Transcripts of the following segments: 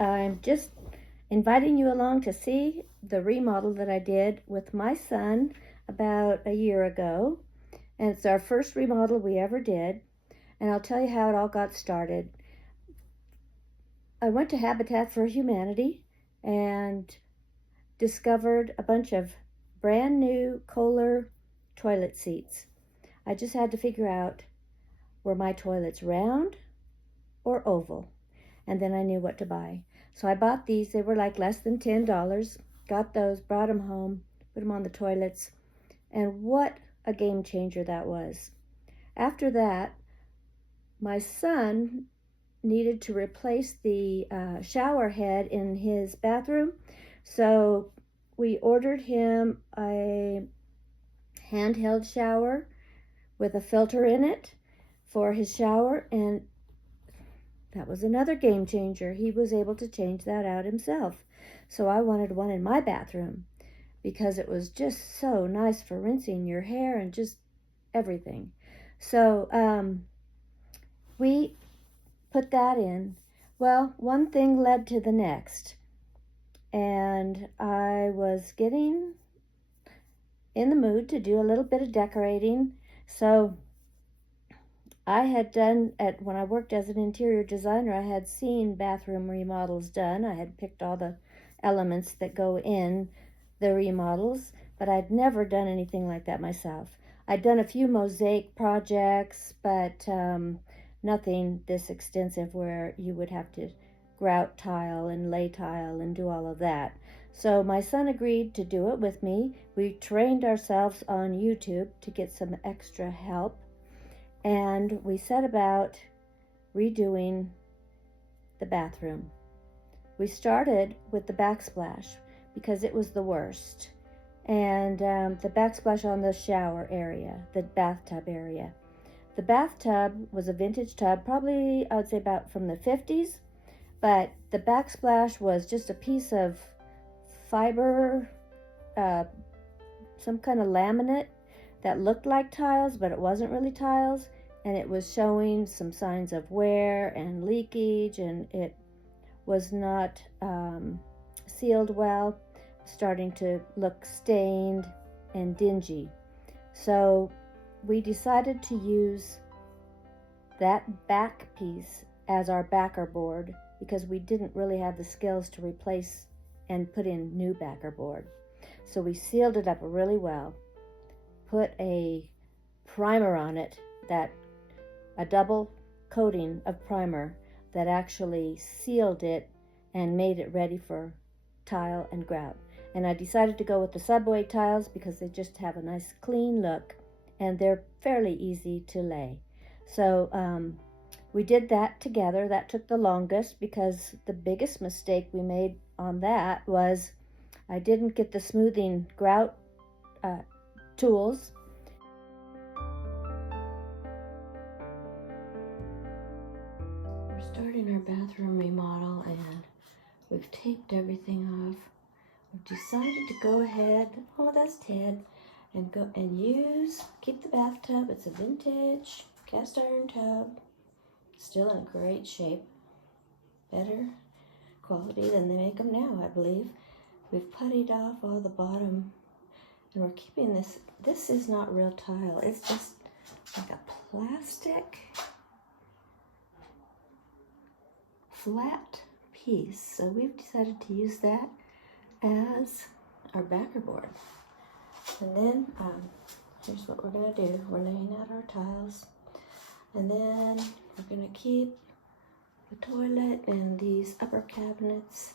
I'm just inviting you along to see the remodel that I did with my son about a year ago. And it's our first remodel we ever did. And I'll tell you how it all got started. I went to Habitat for Humanity and discovered a bunch of brand new Kohler toilet seats. I just had to figure out, were my toilets round or oval? And then I knew what to buy. So I bought these. They were like less than $10. Got those, brought them home, put them on the toilets. And what a game changer that was. After that, my son needed to replace the shower head in his bathroom. So we ordered him a handheld shower with a filter in it for his shower, and that was another game changer. He was able to change that out himself. So I wanted one in my bathroom because it was just so nice for rinsing your hair and just everything. So we put that in. Well, one thing led to the next, and I was getting in the mood to do a little bit of decorating. So I had done, when I worked as an interior designer, I had seen bathroom remodels done. I had picked all the elements that go in the remodels, but I'd never done anything like that myself. I'd done a few mosaic projects, but nothing this extensive where you would have to grout tile and lay tile and do all of that. So my son agreed to do it with me. We trained ourselves on YouTube to get some extra help, and we set about redoing the bathroom. We started with the backsplash because it was the worst, and the backsplash on the shower area, the bathtub area. The bathtub was a vintage tub, probably I would say about from the 50s, but the backsplash was just a piece of fiber, some kind of laminate that looked like tiles, but it wasn't really tiles, and it was showing some signs of wear and leakage, and it was not sealed well, starting to look stained and dingy. So we decided to use that back piece as our backer board because we didn't really have the skills to replace and put in new backer board. So we sealed it up really well, put a primer on it, a double coating of primer that actually sealed it and made it ready for tile and grout. And I decided to go with the Sugoi tiles because they just have a nice clean look and they're fairly easy to lay. So we did that together. That took the longest because the biggest mistake we made on that was I didn't get the smoothing grout tools. We're starting our bathroom remodel and we've taped everything off. We've decided to go ahead, oh that's Ted, and go and keep the bathtub. It's a vintage cast iron tub, still in great shape, better quality than they make them now, I believe. We've puttied off all the bottom, and we're keeping this. This is not real tile, it's just like a plastic flat piece. So we've decided to use that as our backer board. And then here's what we're going to do. We're laying out our tiles, and then we're going to keep the toilet and these upper cabinets,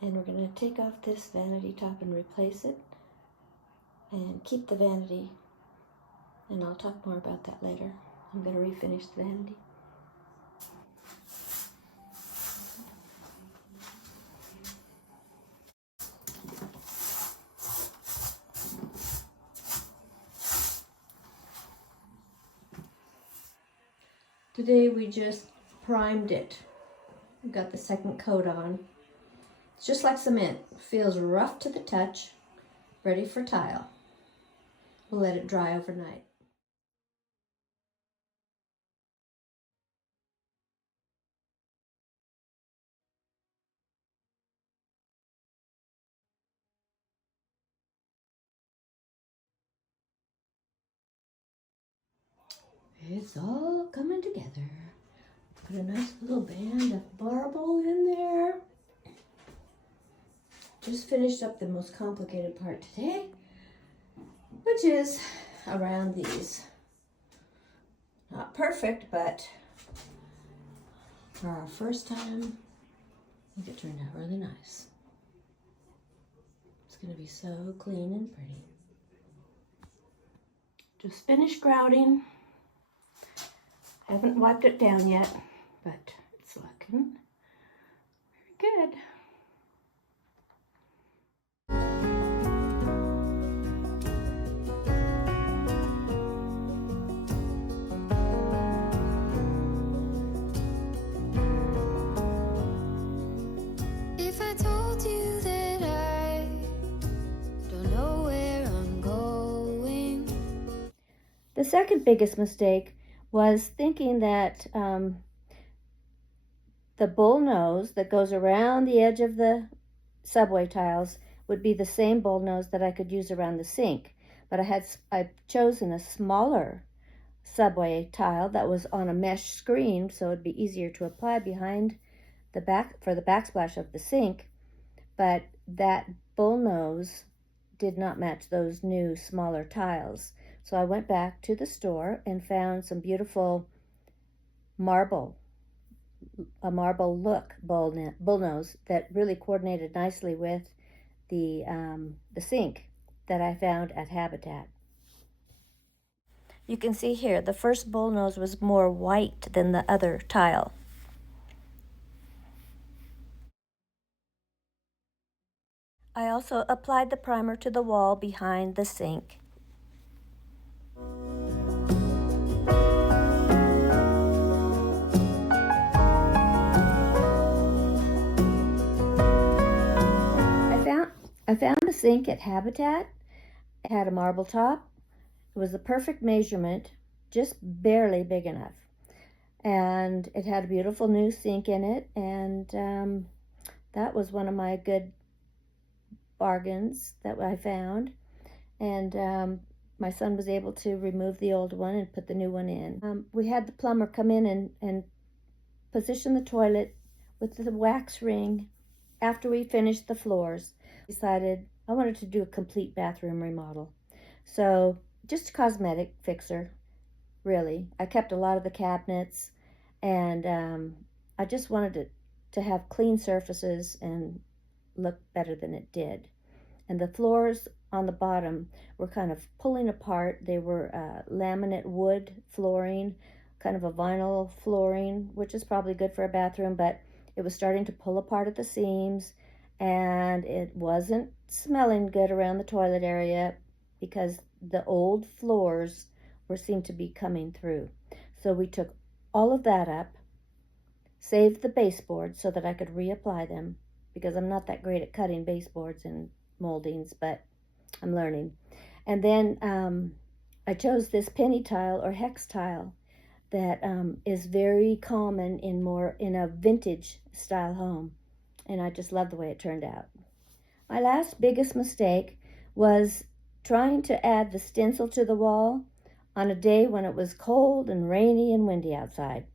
and we're going to take off this vanity top and replace it and keep the vanity, and I'll talk more about that later. I'm going to refinish the vanity. Today we just primed it. We've got the second coat on. It's just like cement. Feels rough to the touch, ready for tile. We'll let it dry overnight. It's all coming together. Put a nice little band of marble in there. Just finished up the most complicated part today, which is around these. Not perfect, but for our first time, I think it turned out really nice. It's going to be so clean and pretty. Just finished grouting. Haven't wiped it down yet, but it's looking very good. If I told you that I don't know where I'm going. The second biggest mistake was thinking that the bull nose that goes around the edge of the subway tiles would be the same bull nose that I could use around the sink. But I'd chosen a smaller subway tile that was on a mesh screen, so it'd be easier to apply behind the back for the backsplash of the sink. But that bull nose did not match those new smaller tiles. So I went back to the store and found some beautiful a marble look bull nose that really coordinated nicely with the sink that I found at Habitat. You can see here the first bull nose was more white than the other tile. I also applied the primer to the wall behind the sink. I found the sink at Habitat. It had a marble top. It was the perfect measurement, just barely big enough. And it had a beautiful new sink in it, and that was one of my good bargains that I found. And my son was able to remove the old one and put the new one in. We had the plumber come in and position the toilet with the wax ring after we finished the floors. Decided I wanted to do a complete bathroom remodel. So just a cosmetic fixer, really. I kept a lot of the cabinets, and I just wanted it to have clean surfaces and look better than it did. And the floors on the bottom were kind of pulling apart. They were laminate wood flooring, kind of a vinyl flooring, which is probably good for a bathroom, but it was starting to pull apart at the seams, and it wasn't smelling good around the toilet area because the old floors seemed to be coming through. So we took all of that up, saved the baseboards so that I could reapply them, because I'm not that great at cutting baseboards and moldings, but I'm learning. And then I chose this penny tile or hex tile that is very common in a vintage style home, and I just love the way it turned out. My last biggest mistake was trying to add the stencil to the wall on a day when it was cold and rainy and windy outside.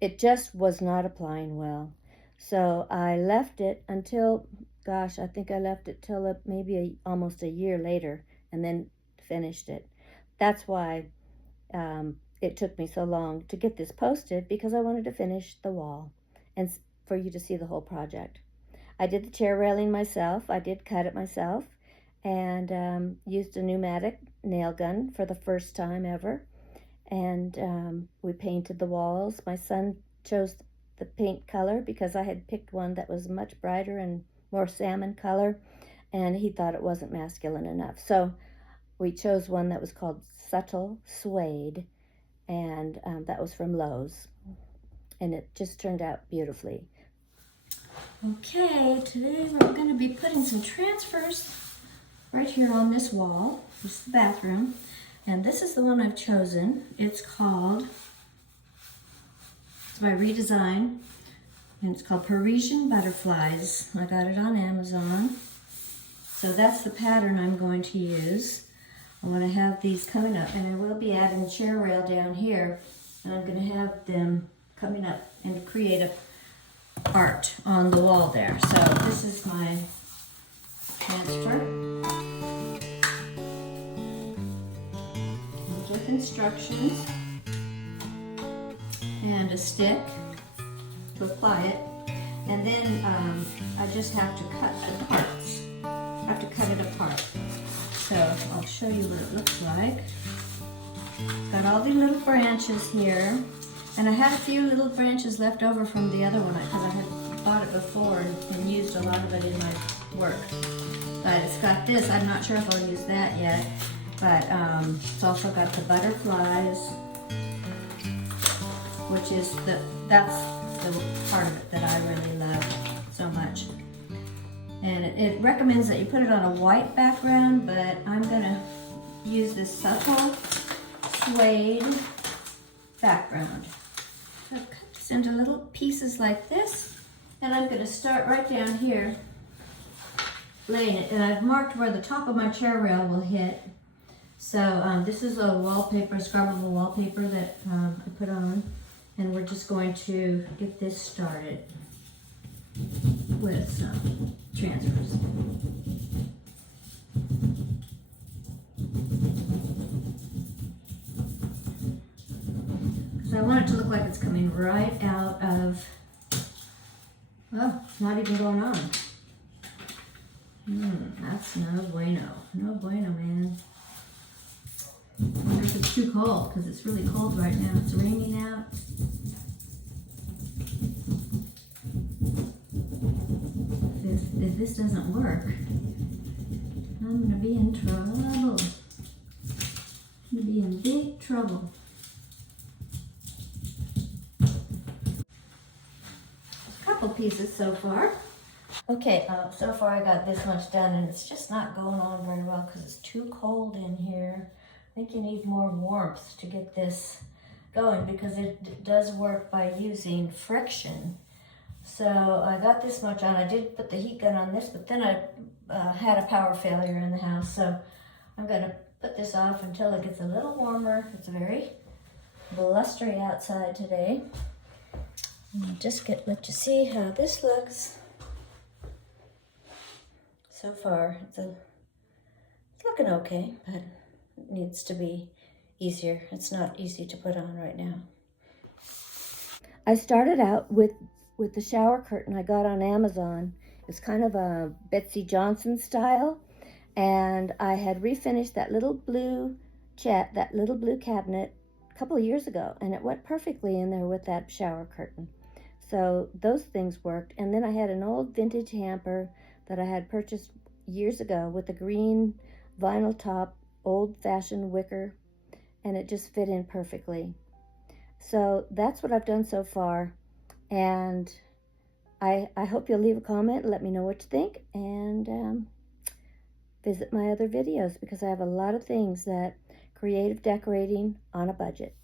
It just was not applying well. So I left it until, I think I left it till maybe almost a year later, and then finished it. That's why it took me so long to get this posted, because I wanted to finish the wall and for you to see the whole project. I did the chair railing myself. I did cut it myself, and used a pneumatic nail gun for the first time ever. And we painted the walls. My son chose the paint color because I had picked one that was much brighter and more salmon color, and he thought it wasn't masculine enough. So we chose one that was called Subtle Suede, and that was from Lowe's, and it just turned out beautifully. Okay, today we're going to be putting some transfers right here on this wall. This is the bathroom, and this is the one I've chosen. It's by Redesign, and it's called Parisian Butterflies. I got it on Amazon. So that's the pattern I'm going to use. I want to have these coming up, and I will be adding chair rail down here, and I'm going to have them coming up and create a art on the wall there. So this is my transfer with instructions and a stick to apply it, and then I just have to cut the parts. I have to cut it apart. So I'll show you what it looks like. Got all these little branches here, and I had a few little branches left over from the other one because I had bought it before and used a lot of it in my work. But it's got this. I'm not sure if I'll use that yet, but it's also got the butterflies, which is that's the part of it that I really love so much. And it recommends that you put it on a white background, but I'm gonna use this subtle suede background. So I've cut this into little pieces like this, and I'm gonna start right down here laying it, and I've marked where the top of my chair rail will hit. So this is a wallpaper, scrubbable wallpaper that I put on, and we're just going to get this started with some transfers. So I want it to look like it's coming right out of, oh, it's not even going on. That's no bueno. No bueno, man. I wonder if it's too cold, because it's really cold right now. It's raining out. If this doesn't work, I'm gonna be in trouble. I'm gonna be in big trouble. A couple pieces so far. Okay, so far I got this much done, and it's just not going on very well because it's too cold in here. I think you need more warmth to get this going, because it does work by using friction. So I got this much on. I did put the heat gun on this, but then I had a power failure in the house. So I'm gonna put this off until it gets a little warmer. It's very blustery outside today. And I'll just let you see how this looks. So far, it's looking okay, but it needs to be easier. It's not easy to put on right now. I started out with the shower curtain I got on Amazon. It's kind of a Betsy Johnson style, and I had refinished that little blue cabinet a couple of years ago, and it went perfectly in there with that shower curtain. So those things worked. And then I had an old vintage hamper that I had purchased years ago with a green vinyl top, old-fashioned wicker, and it just fit in perfectly. So that's what I've done so far, and I hope you'll leave a comment and let me know what you think, and visit my other videos, because I have a lot of things that creative decorating on a budget.